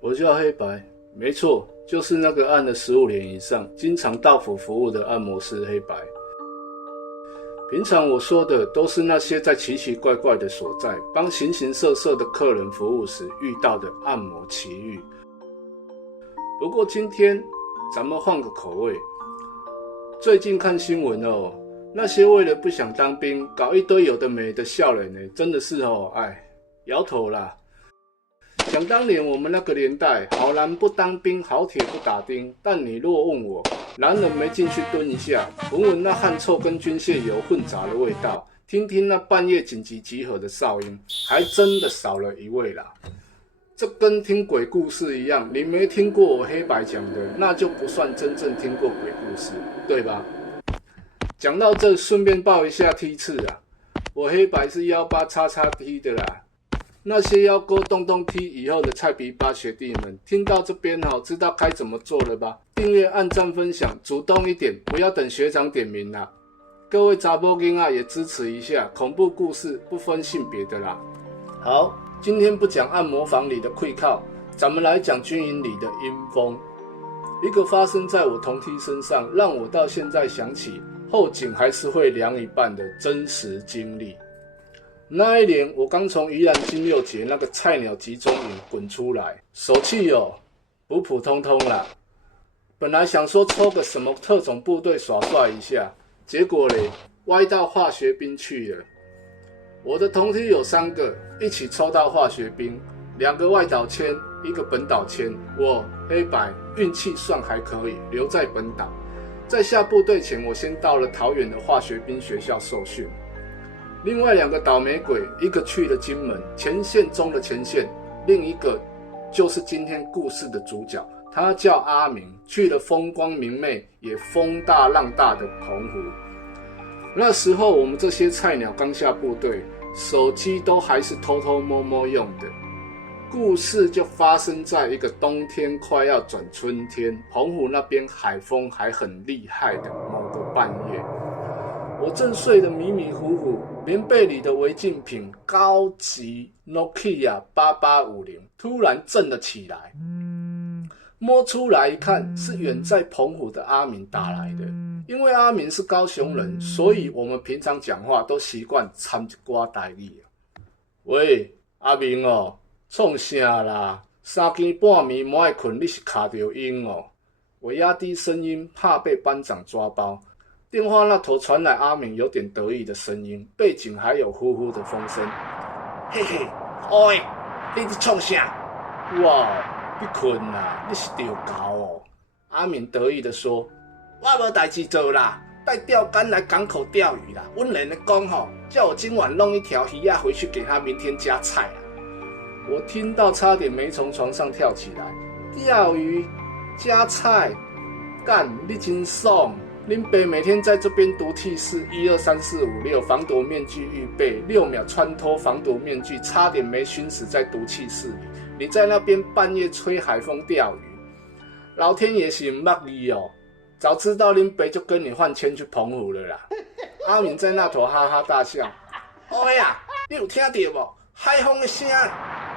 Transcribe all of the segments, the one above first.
我叫黑白，没错，就是那个按了15年以上，经常到府服务的按摩师黑白。平常我说的都是那些在奇奇怪怪的所在，帮形形色色的客人服务时遇到的按摩奇遇。不过今天咱们换个口味，最近看新闻哦，那些为了不想当兵，搞一堆有的没的笑人呢，真的是哦，摇头啦。想当年我们那个年代，好男不当兵，好铁不打钉。但你若问我，男人没进去蹲一下，闻闻那汗臭跟军械油混杂的味道，听听那半夜紧急集合的哨音，还真的少了一位啦。这跟听鬼故事一样，你没听过我黑白讲的，那就不算真正听过鬼故事，对吧？讲到这，顺便报一下梯次啊，我黑白是 18XXT 的啦。那些要勾洞洞梯以后的菜逼吧学弟们，听到这边知道该怎么做了吧？订阅、按赞、分享，主动一点，不要等学长点名啦。各位查某囡仔也支持一下，恐怖故事不分性别的啦。好，今天不讲按摩房里的溃靠，咱们来讲军营里的阴风。一个发生在我同梯身上，让我到现在想起后颈还是会凉一半的真实经历。那一年，我刚从宜兰金六节那个菜鸟集中营滚出来，手气普普通通啦。本来想说抽个什么特种部队耍帅一下，结果歪到化学兵去了。我的同梯有3个，一起抽到化学兵，2个外岛签，1个本岛签。我黑白运气算还可以，留在本岛。在下部队前，我先到了桃园的化学兵学校受训。另外2个倒霉鬼，一个去了金门，前线中的前线，另一个就是今天故事的主角，他叫阿明，去了风光明媚也风大浪大的澎湖。那时候我们这些菜鸟刚下部队，手机都还是偷偷摸摸用的。故事就发生在一个冬天快要转春天，澎湖那边海风还很厉害的某个半夜。我正睡得迷迷糊糊，棉被里的违禁品高级 Nokia 8850突然震了起来，摸出来一看，是远在澎湖的阿明打来的。因为阿明是高雄人，所以我们平常讲话都习惯掺一寡台语。喂，阿明创啥啦？3更半暝不爱困，你是卡到音哦？我压低声音，怕被班长抓包。电话那头传来阿明有点得意的声音，背景还有呼呼的风声。嘿嘿，喂，你在创啥？哇，你困啦？你是钓狗哦？阿明得意地说：“我无代志做啦，带钓竿来港口钓鱼啦。阮连的讲叫我今晚弄一条鱼仔回去给他，明天加菜啦。”我听到差点没从床上跳起来。钓鱼加菜，干你真爽！林北每天在这边毒气室1、2、3、4、5、6，防毒面具预备，6秒穿脱防毒面具，差点没熏死在毒气室里。你在那边半夜吹海风钓鱼，老天爷是不捌你哦！早知道林北就跟你换签去澎湖了啦。阿明在那头哈哈大笑。哎呀，你有听到无？海风的声，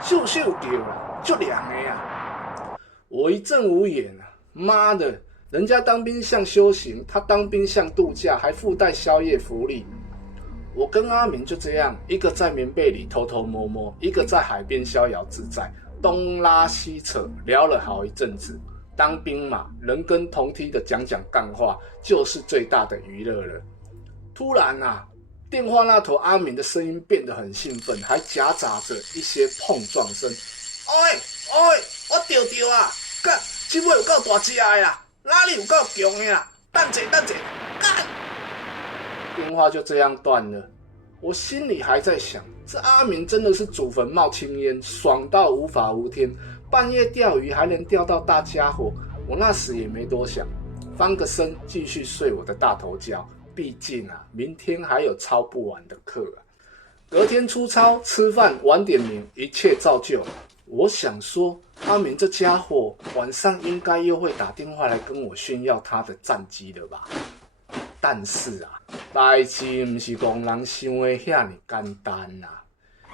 咻咻叫啦，足凉的呀！我一阵无言啊，妈的！人家当兵像修行，他当兵像度假，还附带宵夜福利。我跟阿明就这样，一个在棉被里偷偷摸摸，一个在海边逍遥自在，东拉西扯，聊了好一阵子。当兵嘛，人跟同梯的讲讲干话，就是最大的娱乐了。突然电话那头阿明的声音变得很兴奋，还夹杂着一些碰撞声。喂，我钓啊！干，这尾有够大只的啦！哪里有够强的啦？等者，干！电话就这样断了。我心里还在想，这阿明真的是祖坟冒青烟，爽到无法无天。半夜钓鱼还能钓到大家伙，我那时也没多想，翻个身继续睡我的大头觉。毕竟明天还有操不完的课隔天出操吃饭晚点名，一切照旧。我想说，阿明这家伙晚上应该又会打电话来跟我炫耀他的战绩了吧？但是代志不是讲人想的遐尼简单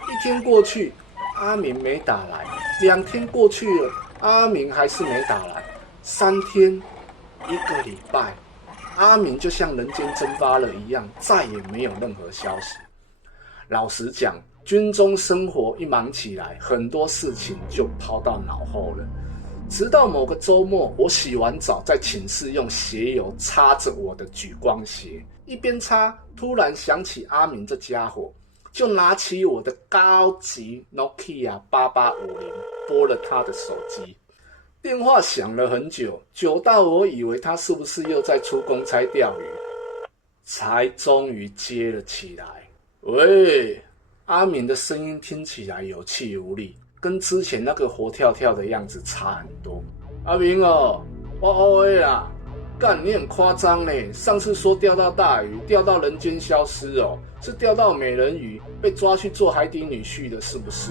一天过去，阿明没打来；2天过去了，阿明还是没打来。3天1个礼拜，阿明就像人间蒸发了一样，再也没有任何消息。老实讲，军中生活一忙起来，很多事情就抛到脑后了。直到某个周末，我洗完澡在寝室用鞋油擦着我的举光鞋，一边擦，突然想起阿明这家伙，就拿起我的高级 Nokia 8850拨了他的手机。电话响了很久，久到我以为他是不是又在出公差钓鱼，才终于接了起来。喂，阿明的声音听起来有气无力，跟之前那个活跳跳的样子差很多。阿明哦，我 OA 啦，干你很夸张呢，上次说钓到大鱼，钓到人间消失哦，是钓到美人鱼，被抓去做海底女婿的是不是？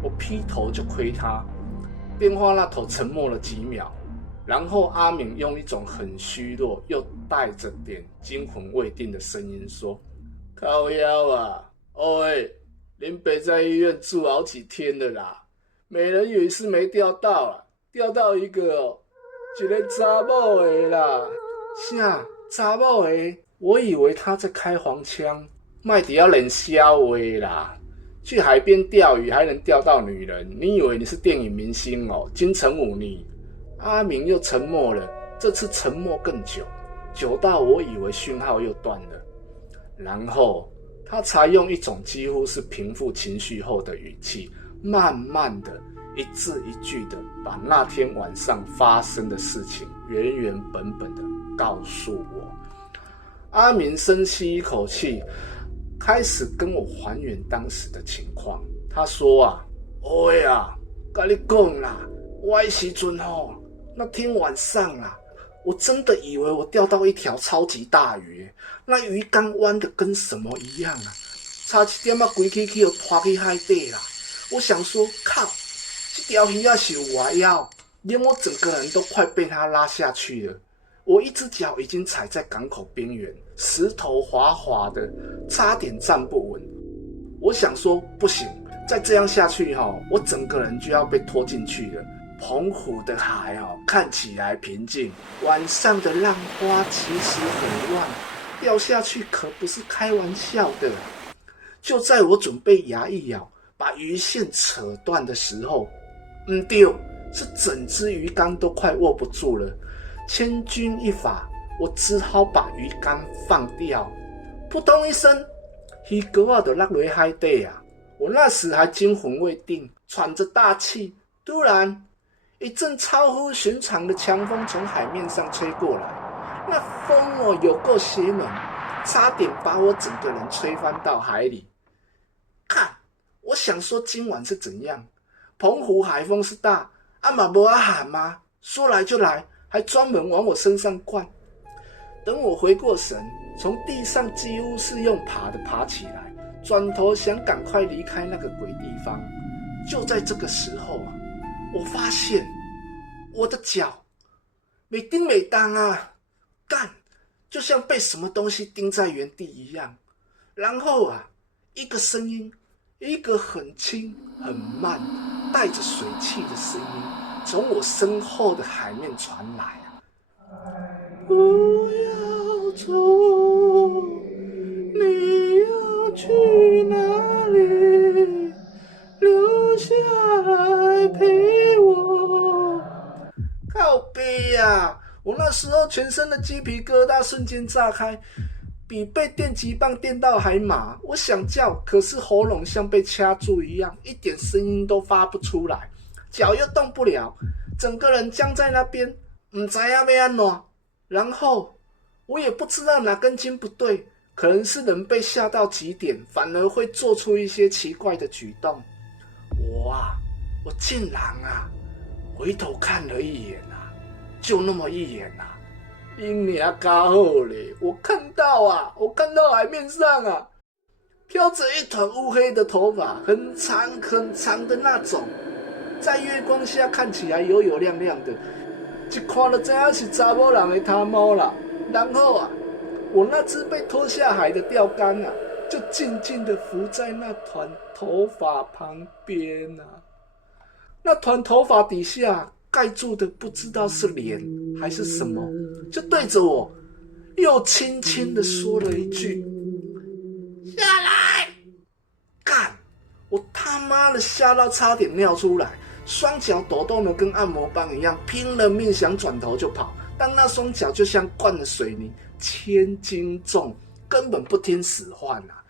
我劈头就亏他。电话那头沉默了几秒，然后阿明用一种很虚弱又带着点惊魂未定的声音说：靠腰啊，林北在医院住好几天了啦，美人鱼是没钓到啦，钓到一个查某的啦。啥查某的？我以为他在开黄腔，卖底要冷笑话啦。去海边钓鱼还能钓到女人，你以为你是电影明星哦？金城武你。阿明又沉默了，这次沉默更久，久到我以为讯号又断了。然后他才用一种几乎是平复情绪后的语气，慢慢的一字一句的把那天晚上发生的事情原原本本的告诉我。阿明深吸一口气，开始跟我还原当时的情况。他说啊，跟你讲啦，我的时阵吼，那天晚上啦，我真的以为我钓到一条超级大鱼，那鱼竿弯的跟什么一样啊，差一点啊规起就拖去海底啦。我想说，靠，这条鱼啊是有外腰，连我整个人都快被它拉下去了。我一只脚已经踩在港口边缘，石头滑滑的，差点站不稳。我想说不行，再这样下去我整个人就要被拖进去了。澎湖的海看起来平静，晚上的浪花其实很乱，掉下去可不是开玩笑的。就在我准备牙一咬，把鱼线扯断的时候，不对，是整只鱼竿都快握不住了。千钧一发，我只好把鱼竿放掉，扑通一声，鱼竿就落回海底啊！我那时还惊魂未定，喘着大气，突然一阵超乎寻常的强风从海面上吹过来，那风有够邪门，差点把我整个人吹翻到海里。看，我想说今晚是怎样？澎湖海风是大，嘛没喊吗？说来就来。还专门往我身上灌。等我回过神，从地上几乎是用爬的爬起来，转头想赶快离开那个鬼地方。就在这个时候啊，我发现我的脚没钉没当啊，干，就像被什么东西钉在原地一样。然后啊，一个声音，一个很轻很慢带着水汽的声音从我身后的海面传来啊！不要走，你要去哪里？留下来陪我。靠北啊！我那时候全身的鸡皮疙瘩瞬间炸开，比被电击棒电到还麻。我想叫，可是喉咙像被掐住一样，一点声音都发不出来。脚又动不了，整个人僵在那边，不知道要怎么。然后我也不知道哪根筋不对，可能是人被吓到极点，反而会做出一些奇怪的举动。我竟然回头看了一眼就那么一眼你娘嘎好嘞！我看到海面上飘着一团乌黑的头发，很长很长的那种。在月光下看起来油油亮亮的，一看就知道是查某人的头毛啦。然后我那只被拖下海的钓竿就静静地浮在那团头发旁边那团头发底下盖住的不知道是脸还是什么，就对着我又轻轻的说了一句：下来！干！我他妈的吓到差点尿出来，双脚抖动的跟按摩棒一样，拼了命想转头就跑，但那双脚就像灌了水泥，千斤重，根本不听使唤啊！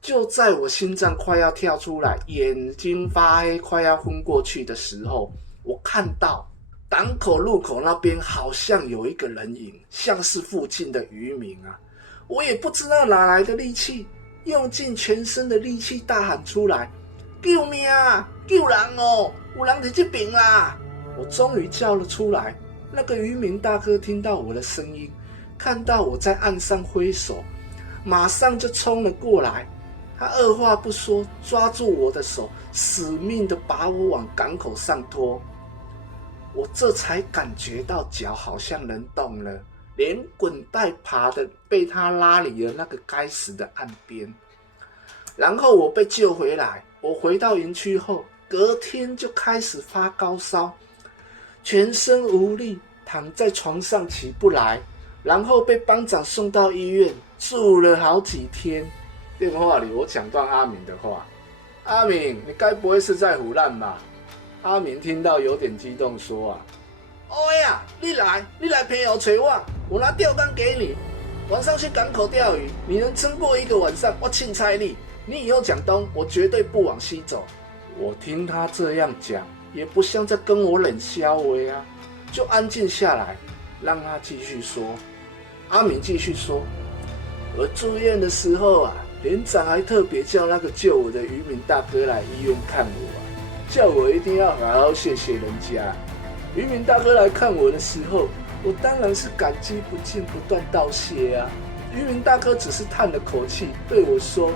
就在我心脏快要跳出来，眼睛发黑，快要昏过去的时候，我看到港口入口那边好像有一个人影，像是附近的渔民啊！我也不知道哪来的力气，用尽全身的力气大喊出来：救命啊！救人哦！有人在这边啦！我终于叫了出来。那个渔民大哥听到我的声音，看到我在岸上挥手，马上就冲了过来。他二话不说，抓住我的手，死命的把我往港口上拖。我这才感觉到脚好像能动了，连滚带爬的被他拉离了那个该死的岸边。然后我被救回来，我回到营区后，隔天就开始发高烧，全身无力，躺在床上起不来，然后被班长送到医院，住了好几天。电话里我抢断阿明的话：阿明，你该不会是在胡乱吧？阿明听到有点激动说啊：哦呀，你来陪我找我拿钓竿给你，晚上去港口钓鱼，你能撑过一个晚上，我钦差你。你以后讲东，我绝对不往西走。我听他这样讲，也不像在跟我冷笑话啊，就安静下来，让他继续说。阿明继续说：我住院的时候啊，连长还特别叫那个救我的渔民大哥来医院看我啊，叫我一定要好好谢谢人家。渔民大哥来看我的时候，我当然是感激不尽，不断道谢啊。渔民大哥只是叹了口气，对我说：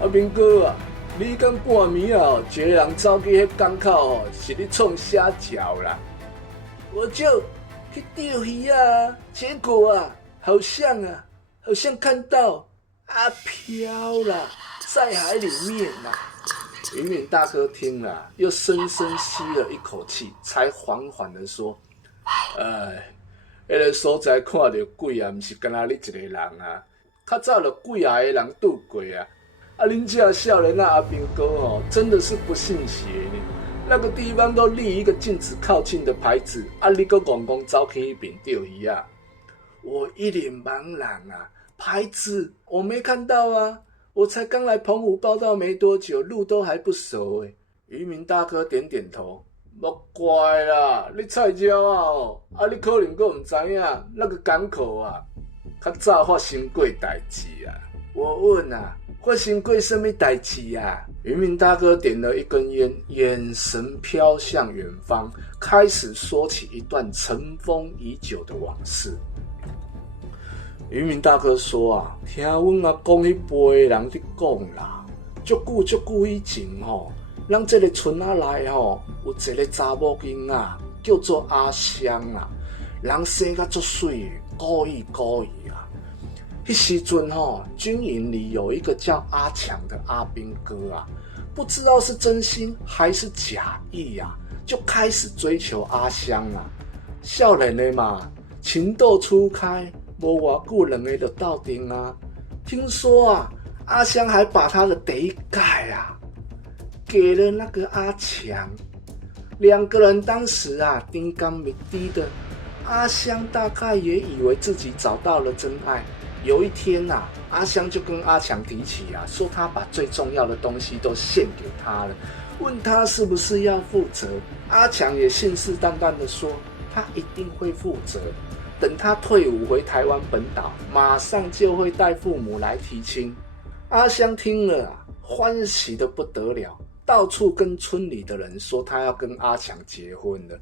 阿明哥啊，你敢半暝啊，一个人走去迄港口哦，是你创虾饺啦。我就去钓鱼啊，结果啊，好像看到阿飘啦，在海里面啦。渔民大哥听了，又深深吸了一口气，才缓缓地说：那个所在看到鬼啊，不是干那你一个人啊，较早就几啊个人拄过啊。啊，恁这少年阿兵哥哦，真的是不信邪呢。那个地方都立一个禁止靠近的牌子，啊，你个公公走去那边钓鱼啊？我一脸茫然啊，牌子我没看到啊，我才刚来澎湖报道没多久，路都还不熟诶。渔民大哥点点头，莫怪啦，你菜鸟啊哦，啊你可能还不知影那个港口啊，较早发生过代志啊。我问啊，发生过什么代志啊？渔民大哥点了一根烟，眼神飘向远方，开始说起一段尘封已久的往事。渔民大哥说啊，听阮阿公迄辈的人在讲啦，足久以前吼，咱这个村仔内吼，有一个查某囡仔叫做阿香啊，人生甲足水的，故意啊。迄时阵吼，军营里有一个叫阿强的阿兵哥啊，不知道是真心还是假意啊，就开始追求阿香啊。少年的嘛，情窦初开，无偌久两个就斗阵啊。听说啊，阿香还把他的底盖啊给了那个阿强，两个人当时啊丁刚米滴的。阿香大概也以为自己找到了真爱。有一天啊，阿香就跟阿强提起啊，说他把最重要的东西都献给他了，问他是不是要负责。阿强也信誓旦旦的说，他一定会负责。等他退伍回台湾本岛，马上就会带父母来提亲。阿香听了啊，欢喜的不得了，到处跟村里的人说他要跟阿强结婚了，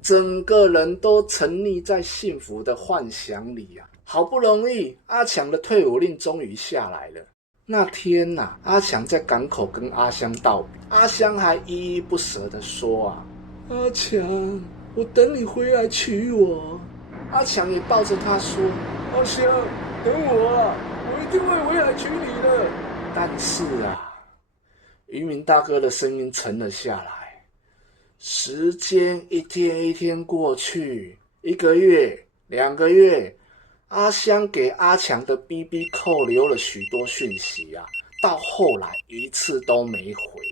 整个人都沉溺在幸福的幻想里啊。好不容易，阿强的退伍令终于下来了。那天啊，阿强在港口跟阿香道别，阿香还依依不舍地说啊：阿强，我等你回来娶我。阿强也抱着他说：阿香，等我啊，我一定会回来娶你的。但是啊，渔民大哥的声音沉了下来。时间一天一天过去，1个月、2个月，阿香给阿强的 BB 扣留了许多讯息啊，到后来一次都没回。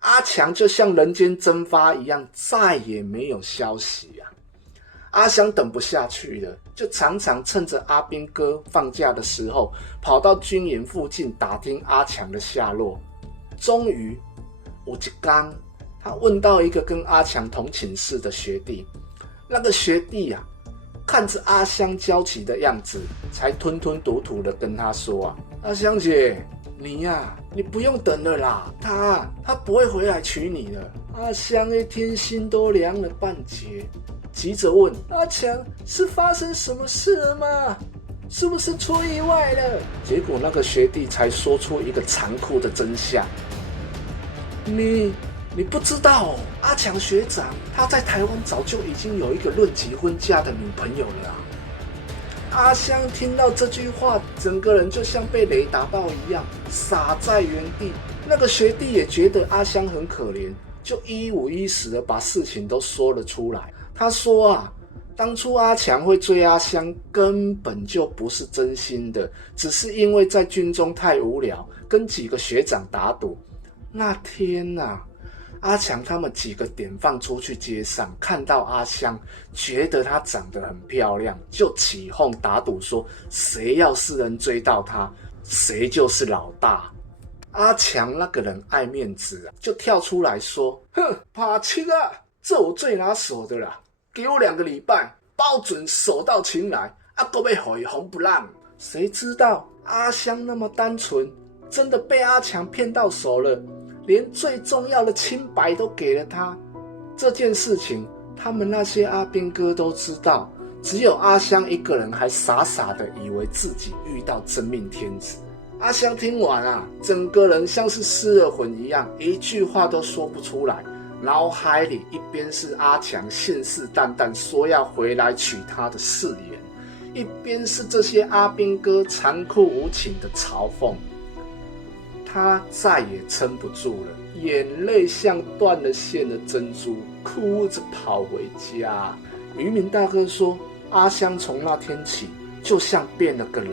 阿强就像人间蒸发一样，再也没有消息啊。阿香等不下去了，就常常趁着阿兵哥放假的时候，跑到军营附近打听阿强的下落。终于有一天，他问到一个跟阿强同寝室的学弟，那个学弟啊，看着阿香焦急的样子，才吞吞吐吐的跟他说啊：“阿香姐，你呀，你不用等了啦，他不会回来娶你了。”阿香一听心都凉了半截，急着问阿强：“是发生什么事了吗？是不是出意外了？”结果那个学弟才说出一个残酷的真相：“你不知道哦，阿强学长他在台湾早就已经有一个论及婚嫁的女朋友了啊。”阿香听到这句话，整个人就像被雷打到一样，傻在原地。那个学弟也觉得阿香很可怜，就一五一十的把事情都说了出来。他说啊，当初阿强会追阿香，根本就不是真心的，只是因为在军中太无聊，跟几个学长打赌。那天啊，阿强他们几个点放出去街上，看到阿香，觉得她长得很漂亮，就起哄打赌说，谁要是能追到她，谁就是老大。阿强那个人爱面子啊，就跳出来说：“哼，帕青啊，这我最拿手的啦，给我2个礼拜，包准手到擒来，啊，都被回红不让。”谁知道阿香那么单纯，真的被阿强骗到手了，连最重要的清白都给了他。这件事情，他们那些阿兵哥都知道，只有阿香一个人还傻傻的以为自己遇到真命天子。阿香听完啊，整个人像是失了魂一样，一句话都说不出来。脑海里一边是阿强信誓旦旦说要回来娶她的誓言，一边是这些阿兵哥残酷无情的嘲讽。他再也撑不住了，眼泪像断了线的珍珠，哭着跑回家。渔民大哥说，阿香从那天起就像变了个人，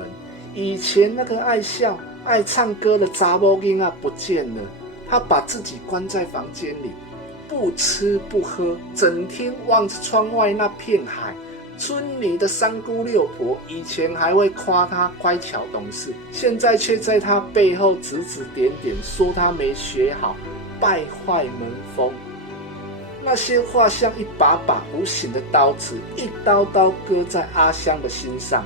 以前那个爱笑爱唱歌的查某囡仔不见了，他把自己关在房间里，不吃不喝，整天望着窗外那片海。村里的三姑六婆以前还会夸他乖巧懂事，现在却在他背后指指点点，说他没学好，败坏门风。那些话像一把把无形的刀子，一刀刀割在阿香的心上。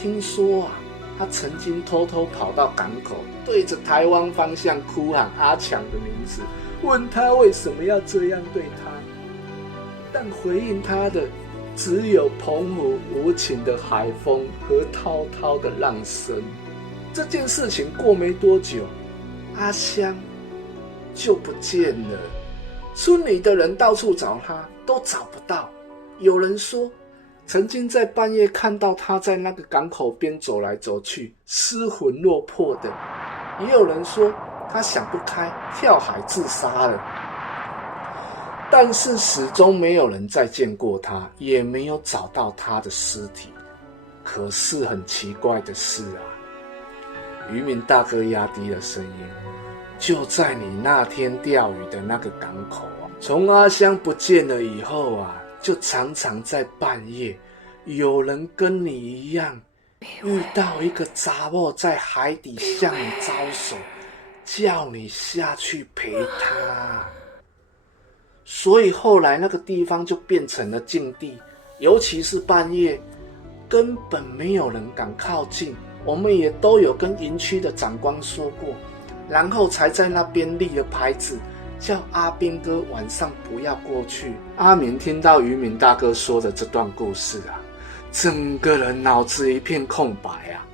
听说啊，他曾经偷偷跑到港口，对着台湾方向哭喊阿强的名字，问他为什么要这样对他。但回应他的只有澎湖无情的海风和滔滔的浪声。这件事情过没多久，阿香就不见了。村里的人到处找她，都找不到。有人说，曾经在半夜看到她在那个港口边走来走去，失魂落魄的。也有人说，她想不开，跳海自杀了。但是始终没有人再见过他，也没有找到他的尸体。可是很奇怪的是啊，渔民大哥压低了声音，就在你那天钓鱼的那个港口啊，从阿香不见了以后啊，就常常在半夜，有人跟你一样，遇到一个查某在海底向你招手，叫你下去陪他。所以后来那个地方就变成了禁地，尤其是半夜，根本没有人敢靠近。我们也都有跟营区的长官说过，然后才在那边立了牌子，叫阿兵哥晚上不要过去。阿明听到渔民大哥说的这段故事啊，整个人脑子一片空白啊。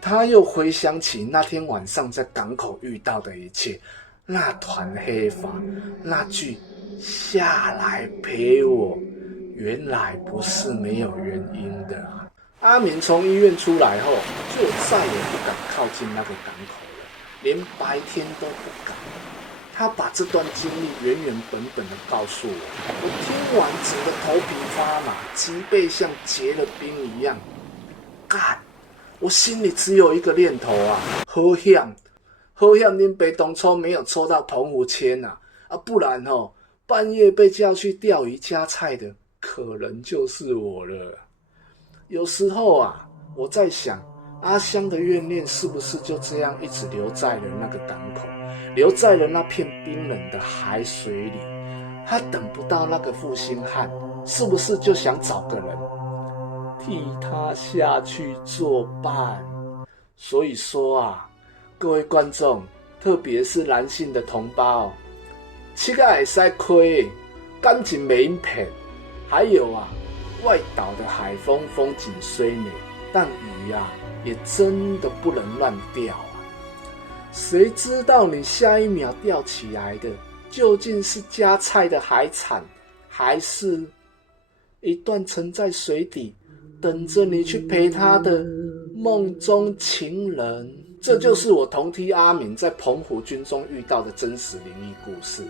他又回想起那天晚上在港口遇到的一切，那团黑发，那句下来陪我，原来不是没有原因的啊。阿明从医院出来后，就再也不敢靠近那个港口了，连白天都不敢。他把这段经历原原本本的告诉我，我听完整个头皮发麻，脊背像结了冰一样。干！我心里只有一个念头啊，好险恁爸当初没有抽到澎湖签啊，不然半夜被叫去钓鱼夹菜的，可能就是我了。有时候啊，我在想，阿香的怨念是不是就这样一直留在了那个港口，留在了那片冰冷的海水里？他等不到那个负心汉，是不是就想找个人替他下去作伴？所以说啊，各位观众，特别是男性的同胞，膝盖会使亏，感情没骗。还有啊，外岛的海风风景虽美，但鱼啊也真的不能乱钓啊。谁知道你下一秒钓起来的究竟是夹菜的海产，还是一段沉在水底等着你去陪他的梦中情人？这就是我同梯阿敏在澎湖军中遇到的真实灵异故事。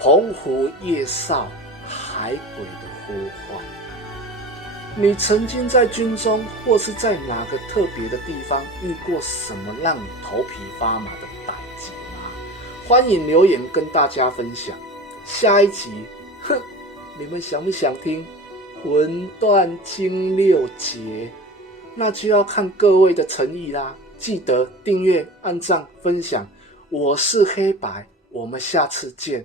澎湖夜哨海鬼的呼唤。你曾经在军中或是在哪个特别的地方遇过什么让你头皮发麻的代志吗？欢迎留言跟大家分享。下一集，你们想不想听魂断金六节？那就要看各位的诚意啦。记得订阅、按赞、分享。我是黑白，我们下次见。